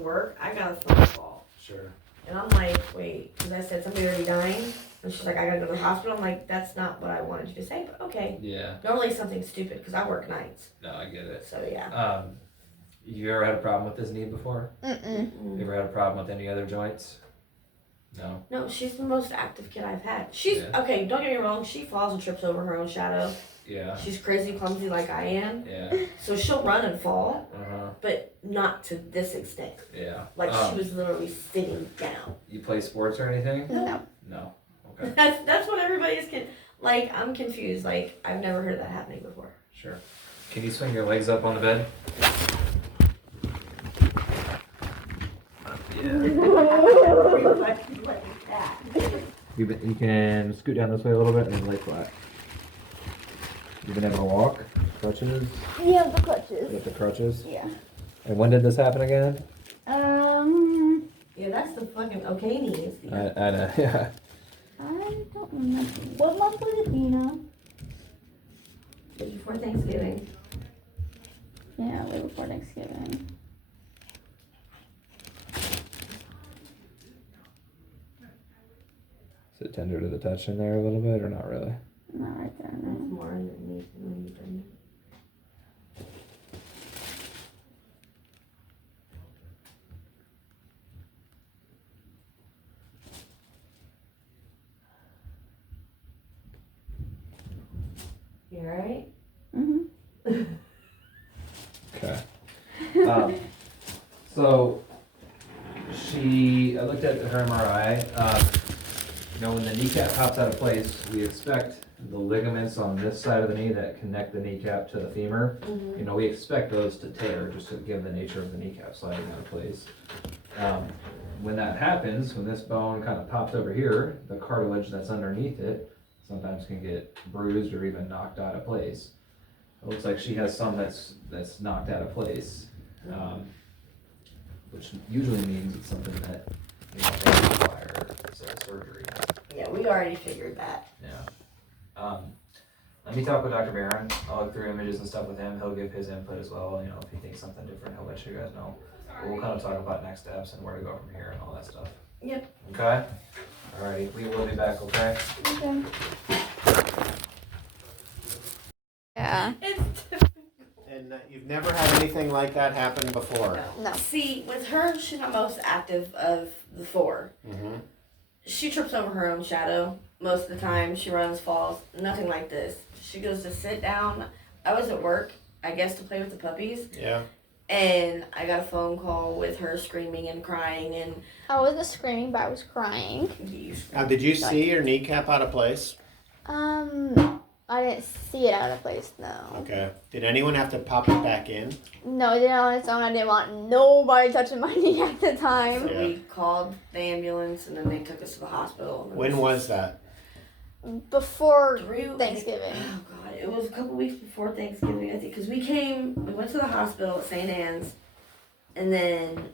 work, I got a phone call. Sure. And I'm like, wait, because I said somebody already dying. And she's like, I gotta go to the hospital. I'm like, that's not what I wanted you to say, but okay. Yeah. Normally something stupid because I work nights. No, I get it. So yeah. You ever had a problem with this knee before? Mm-mm. You ever had a problem with any other joints? No. No, she's the most active kid I've had. She's okay. Don't get me wrong. She falls and trips over her own shadow. Yeah. She's crazy clumsy like I am. Yeah. So she'll run and fall, Uh-huh. but not to this extent. Yeah. Like she was literally sitting down. You play sports or anything? No. No. Okay. That's what everybody's like. I'm confused. Like I've never heard that happening before. Sure. Can you swing your legs up on the bed? You can scoot down this way a little bit and then lay flat. You've been able to walk? Crutches? Yeah, the clutches. With the crutches? Yeah. And when did this happen again? Yeah, that's the fucking okay knees. I know, yeah. I don't remember. What month was it, Dina? Just before Thanksgiving. Yeah, way before Thanksgiving. Is it tender to the touch in there a little bit or not really? Not right there, It's no. more underneath when you bend it. You alright? Mm-hmm. Okay. So I looked at her MRI. When the kneecap pops out of place, we expect the ligaments on this side of the knee that connect the kneecap to the femur, we expect those to tear just to give the nature of the kneecap sliding out of place. When that happens, when this bone kind of pops over here, the cartilage that's underneath it sometimes can get bruised or even knocked out of place. It looks like she has some that's knocked out of place, which usually means it's something that may require surgery. Yeah, we already figured that. Yeah. Let me talk with Dr. Barron. I'll look through images and stuff with him. He'll give his input as well. If he thinks something different, he'll let you guys know. We'll kind of talk about next steps and where to go from here and all that stuff. Yep. Okay? Alrighty, we will be back, okay? Okay. Yeah. And you've never had anything like that happen before? No. See, with her, she's the most active of the four. Mm-hmm. She trips over her own shadow most of the time. She runs, falls, nothing like this. She goes to sit down. I was at work, I guess, to play with the puppies. Yeah. And I got a phone call with her screaming and crying and I wasn't screaming, but I was crying. Did you see your kneecap out of place? I didn't see it out of place, no. Okay. Did anyone have to pop it back in? No, I did it on its own. I didn't want nobody touching my knee at the time. So we called the ambulance and then they took us to the hospital. When was that? Before Thanksgiving. Oh God, it was a couple weeks before Thanksgiving, I think, because we went to the hospital at St. Anne's, and then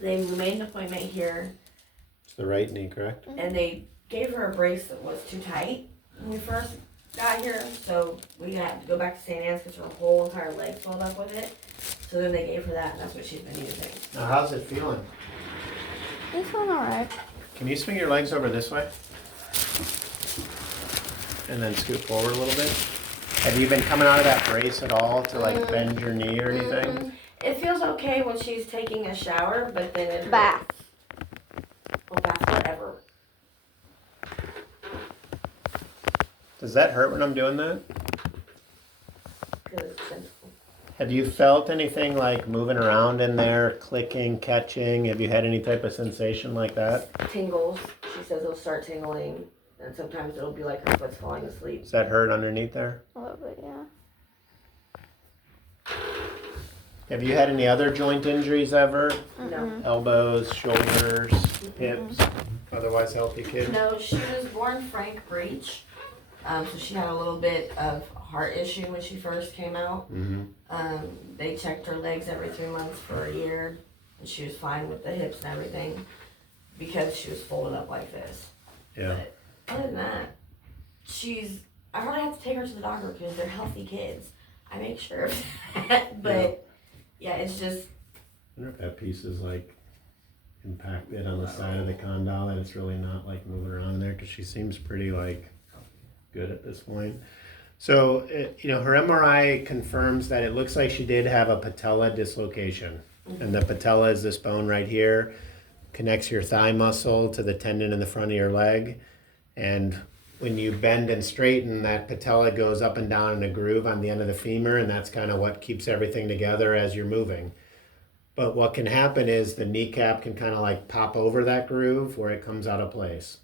we made an appointment here, It's the right knee, correct? and they gave her a brace that was too tight when we first got here, so we had to go back to St. Anne's because her whole entire leg filled up with it. So then they gave her that, and that's what she's been using. Now, how's it feeling? It's going alright. Can you swing your legs over this way? And then scoot forward a little bit? Have you been coming out of that brace at all to bend your knee or anything? It feels okay when she's taking a shower, but then it Bath. Well, bath forever. Does that hurt when I'm doing that? Because it's sensible. Have you felt anything like moving around in there, clicking, catching? Have you had any type of sensation like that? Tingles. She says it'll start tingling, and sometimes it'll be like her foot's falling asleep. Does that hurt underneath there? A little bit, yeah. Have you had any other joint injuries ever? No. Elbows, shoulders, hips? Otherwise healthy kid? No, she was born frank breech. So she had a little bit of heart issue when she first came out. Mm-hmm. They checked her legs every 3 months for a year, and she was fine with the hips and everything because she was folded up like this. Yeah. But other than that, I hardly have to take her to the doctor because they're healthy kids. I make sure of that. But yeah, it's just I wonder if that piece is like impacted on the side of the condyle, that it's really not like moving around in there, because she seems pretty like good at this point. So, her MRI confirms that it looks like she did have a patella dislocation. And the patella is this bone right here, connects your thigh muscle to the tendon in the front of your leg. And when you bend and straighten, that patella goes up and down in a groove on the end of the femur, and that's kind of what keeps everything together as you're moving. But what can happen is the kneecap can kind of like pop over that groove where it comes out of place.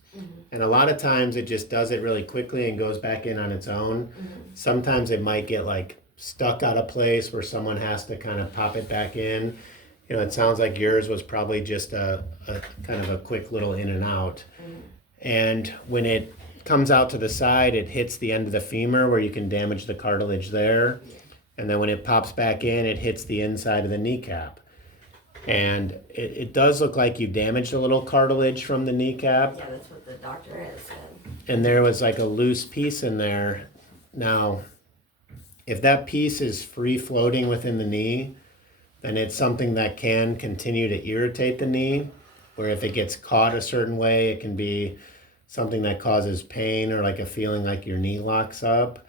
And a lot of times it just does it really quickly and goes back in on its own. Sometimes it might get like stuck out of place where someone has to kind of pop it back in. It sounds like yours was probably just a kind of a quick little in and out. And when it comes out to the side, it hits the end of the femur where you can damage the cartilage there. And then when it pops back in, it hits the inside of the kneecap. And it does look like you damaged a little cartilage from the kneecap. Yeah, that's what the doctor has said. And there was like a loose piece in there. Now, if that piece is free floating within the knee, then it's something that can continue to irritate the knee. Or if it gets caught a certain way, it can be something that causes pain or like a feeling like your knee locks up.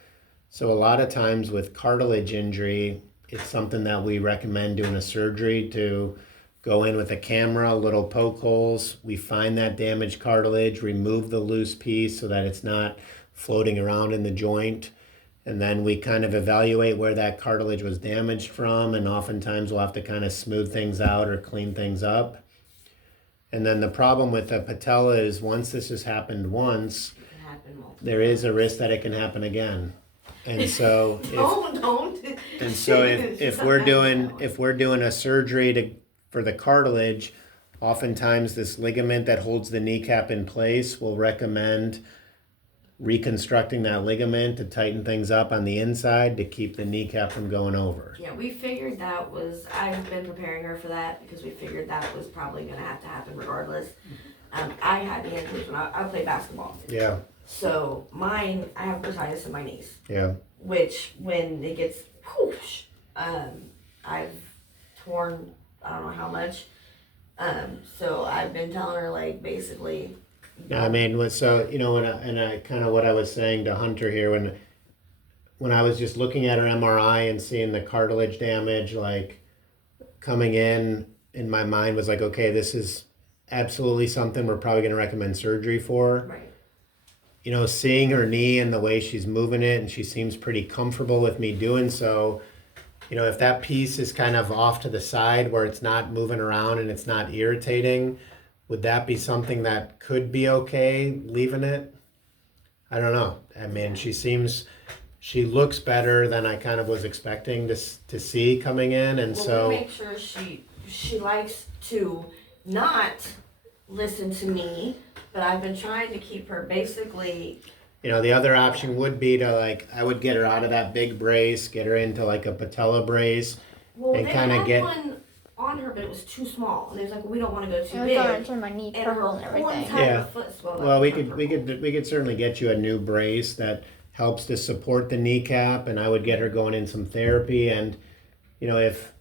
So a lot of times with cartilage injury, it's something that we recommend doing a surgery to go in with a camera, little poke holes. We find that damaged cartilage, remove the loose piece so that it's not floating around in the joint. And then we kind of evaluate where that cartilage was damaged from. And oftentimes we'll have to kind of smooth things out or clean things up. And then the problem with the patella is once this has happened once, It can happen multiple there is a risk that it can happen again. And so don't. And so if we're doing a surgery for the cartilage, oftentimes this ligament that holds the kneecap in place will recommend reconstructing that ligament to tighten things up on the inside to keep the kneecap from going over. Yeah, we figured that was, I've been preparing her for that because we figured that was probably going to have to happen regardless. I had the injuries when I played basketball. Yeah, So mine, I have bursitis in my knees, yeah, which when it gets whoosh, I've torn, I don't know how much. So I've been telling her like basically. No, I mean, so when I kind of what I was saying to Hunter here when I was just looking at her MRI and seeing the cartilage damage like coming in my mind was like, okay, this is absolutely something we're probably going to recommend surgery for. Right. Seeing her knee and the way she's moving it, and she seems pretty comfortable with me doing so. If that piece is kind of off to the side where it's not moving around and it's not irritating, would that be something that could be okay, leaving it? I don't know. I mean, she looks better than I kind of was expecting to see coming in. And so we make sure she likes to not listen to me, but I've been trying to keep her basically. the other option would be to I would get her out of that big brace, get her into like a patella brace. Well, And they kinda had get- one on her, but it was too small, and they was like, we don't want to go too It was big. going to turn my knee And purple her and whole everything. entire Yeah. foot swelled Well, up we and turned purple. could certainly get you a new brace that helps to support the kneecap, and I would get her going in some therapy. And if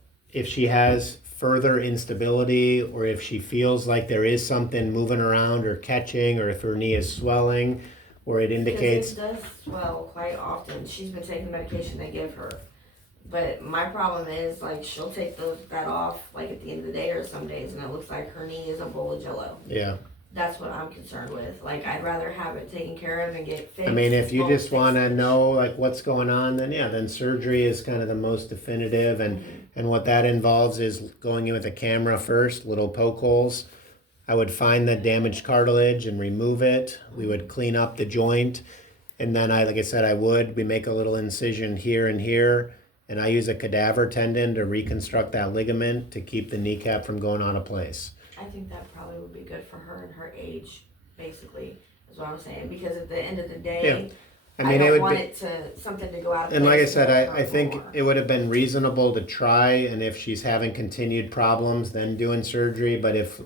she has further instability, or if she feels like there is something moving around or catching, or if her knee is swelling, or it indicates Because it does swell quite often. She's been taking medication they give her. But my problem is, she'll take that off, at the end of the day or some days, and it looks like her knee is a bowl of Jell-O. yeah. That's what I'm concerned with. I'd rather have it taken care of and get fixed. I mean, if you Well, just fixed. want to know what's going on, then surgery is kind of the most definitive, and what that involves is going in with a camera first, little poke holes. I would find the damaged cartilage and remove it. We would clean up the joint, and then we make a little incision here and here, and I use a cadaver tendon to reconstruct that ligament to keep the kneecap from going out of place. I think that probably would be good for her and her age, basically, is what I'm saying. Because at the end of the day, I mean, don't it would want be. it to something to go out of And like I place said, and I hurt think more. it would have been reasonable to try, and if she's having continued problems, then doing surgery. But if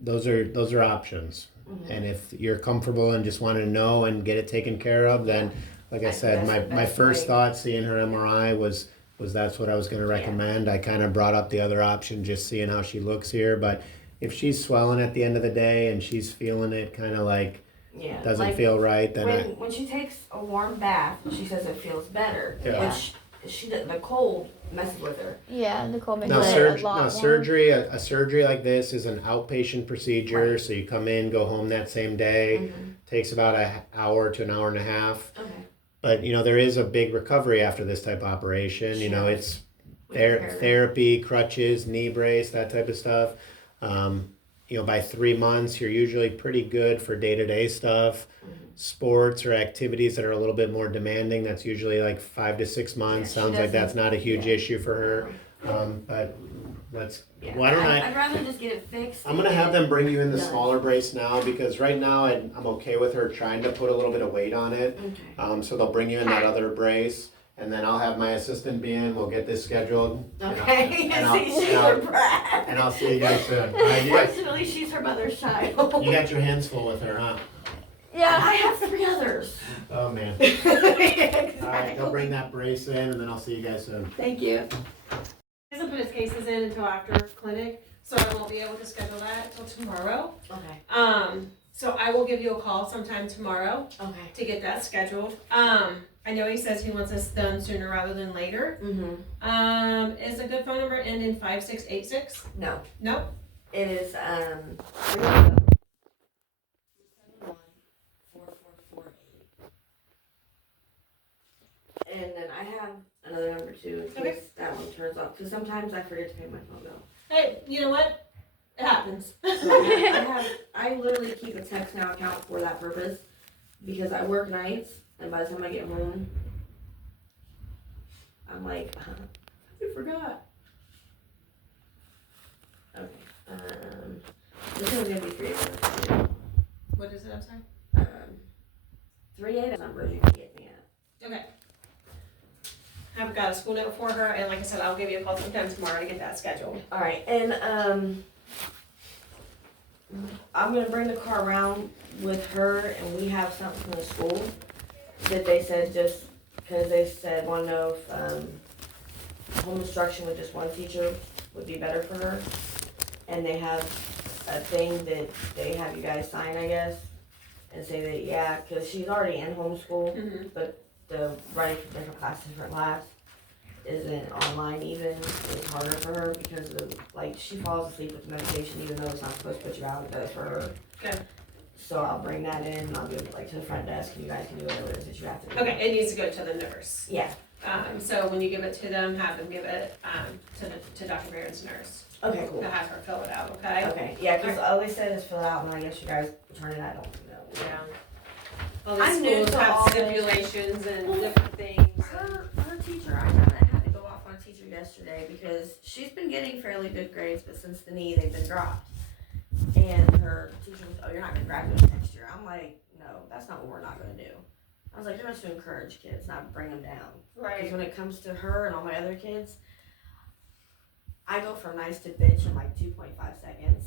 those are options, and if you're comfortable and just want to know and get it taken care of, then like I I said, think that's the my best first way. thought seeing her MRI was that's what I was gonna recommend. I kind of brought up the other option, just seeing how she looks here, but if she's swelling at the end of the day and she's feeling it kind of like Yeah. doesn't like, feel right, then when she takes a warm bath, she says it feels better. Yeah. Which she the cold messes with her. Yeah, the cold makes now, it surg- a lot now warm. surgery, a surgery like this is an outpatient procedure, Right. so you come in, go home that same day. Takes about an hour to an hour and a half. Okay. But there is a big recovery after this type of operation. Sure. It's We can repair therapy, crutches, knee brace, that type of stuff. By 3 months, you're usually pretty good for day-to-day stuff. Sports or activities that are a little bit more demanding, that's usually like 5 to 6 months. Yeah, she Sounds like that's doesn't- not a huge yeah. issue for her. But let's. Yeah. Why don't I'd rather just get it fixed. I'm gonna have them bring you in the Done. smaller brace now, because right now I'm okay with her trying to put a little bit of weight on it. Okay. So they'll bring you in that other brace, and then I'll have my assistant be in. We'll get this scheduled. Okay. And I'll- See, she's and I'll- her brat. And I'll see you guys soon. All right, you got Fortunately, she's her mother's child. your hands full with her, huh? Yeah. I have 3 others. Oh man. Exactly. All right, they'll bring that brace in, and then I'll see you guys soon. Thank you. He doesn't put his cases in until after clinic, so I won't be able to schedule that till tomorrow. Okay. So I will give you a call sometime tomorrow Okay. to get that scheduled. I know he says he wants this done sooner rather than later. Is a good phone number end in 5686? No. No? It is 371-4448. And then I have another number too in case that one turns off. Because sometimes I forget to pay my phone bill. Hey, you know what? It happens. So I literally keep a text now account for that purpose because I work nights and by the time I get home, I'm like, I forgot. Okay. This one's gonna be 3 What is it? I'm sorry. 3 numbers you can get me at. Okay. I've got a school note for her, and like I said, I'll give you a call sometime tomorrow to get that scheduled. All right, and I'm gonna bring the car around with her, and we have something from the school that they said just because they said want to know if home instruction with just one teacher would be better for her, and they have a thing that they have you guys sign, I guess, and say that yeah, because she's already in homeschool, Mm-hmm. but the running from different class to different class isn't online even. It's harder for her because of like she falls asleep with the medication even though it's not supposed to put you out. It does for her. Okay. So I'll bring that in and I'll give it like to the front desk and you guys can do whatever it is that you have to do. Okay, it needs to go to the nurse. Yeah. So when you give it to them, have them give it to Dr. Barron's nurse. Okay, cool. To have her fill it out, okay? Okay, yeah, because all they said is fill it out and I guess you guys return it. I don't know. Yeah. All the I'm new schools to have all this. stipulations and different things. Her teacher, I kind of had to go off on a teacher yesterday because she's been getting fairly good grades, but since the knee, they've been dropped. And her teacher was, oh, you're not going to graduate next year. I'm like, no, that's not what we're not going to do. I was like, you're supposed to encourage kids, not bring them down. Because Right. when it comes to her and all my other kids, I go from nice to bitch in like 2.5 seconds.